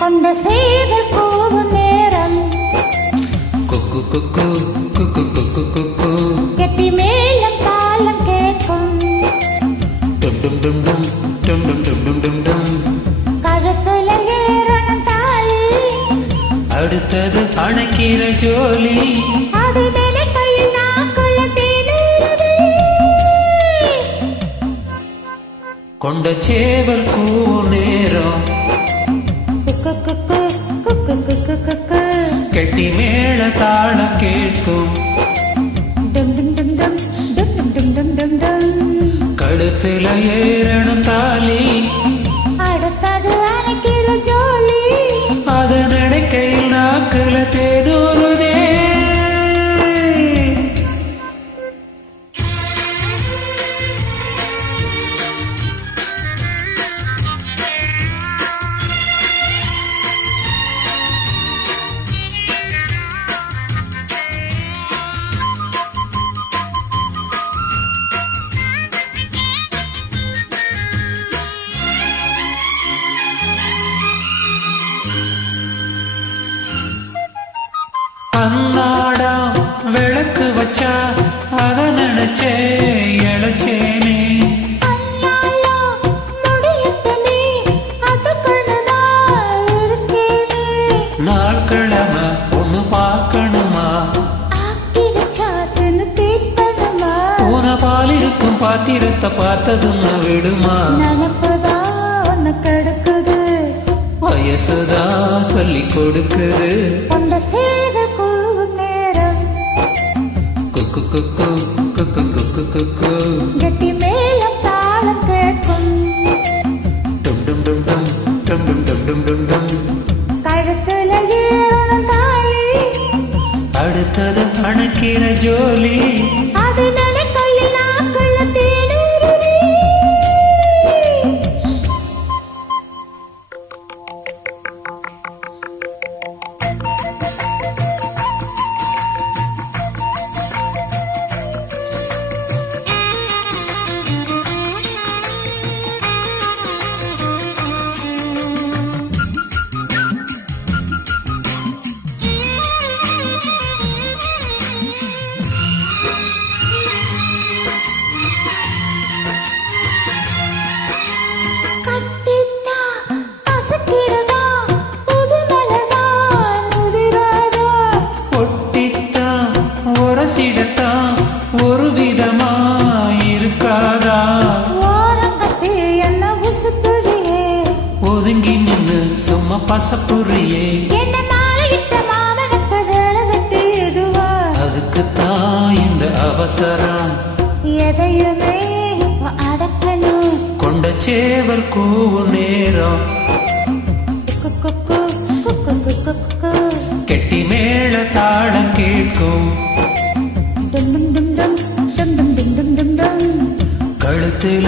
கொண்ட சேவல் கூவும் நேரம் குக்கு குக்கு குக்கு குக்கு குக்கு கெட்டி மேளம் தாளம் கேட்கும் டும் டும் டும் டும் டும் டும் டும் டும் டும் டும் கழுத்துல ஏறணும் தாலி அடுத்தது அணைக்கிற ஜோலி அது நினைக்கையில் நாக்குள்ள தேனூறுதே கொண்ட சேவல் கூவும் நேரம் குக்கு குக்கு குக்கு குக்கு குக்கு கெட்டி மேள தாளம் கேட்கும் டும் டும் டும் டும் டும் டும் டும் டும் டும் கழுத்துல ஏறணும் தாலி அடுத்தது அணைக்கிற ஜோலி அத நினைக்கையில் நாக்குல தேனூறுதே அன்னாடா விளக்கு வச்சா அத நினைச்சே இழைச்சேனே ஐயாலோ முடியட்டுமே அதுக்குள்ளதான் இருக்கேனே நாட்கிழமை ஒண்ணு பார்க்கணுமா ஆக்கி வச்சாத்துன்னு தீர்த்தணுமா போன பால் இருக்கும் பாத்திரத்தை பார்த்ததுன்னு விடுமா நினப்புதான் ஒன்னு கெடுக்குது வயசுதான் சொல்லி கொடுக்குது கொண்ட சேவை கூவும் நேரம் குக்கு குக்கு குக்கு குக்கு குக்கு கெட்டி மேளம் தாளம் கேட்கும் டும் டும் டும் டும் டும் டும் டும் டும் டும் டும் கழுத்துல ஏறணும் தாலி அடுத்தது அணைக்கிற ஜோலி அது நினைக்கையில் நாக்குள்ள தேனூறுதே கட்டித்தா பசக்கிடுதா புதுமலதான் உதிராதா ஒட்டித்தான் உரசிடத்தான் ஒரு விதமா இருக்காதா ஓரங்கட்டி என்ன உசுத்துறியே ஒதுங்கி நின்னு சும்மா பசப்புரியே என்ன மாலையிட்ட மாமனுக்கு வேலை வெட்டி எதுவா அதுக்குத்தான் இந்த அவசரம் எதையுமே இப்ப அடக்கணும் கொண்ட சேவல் கூவும் நேரம் குக்கு குக்கு குக்கு குக்கு குக்கு கெட்டி மேள தாளம் கேட்கும் டும் டும் டும் டும் டும் டும் டும் டும் டும் டும் கழுத்துல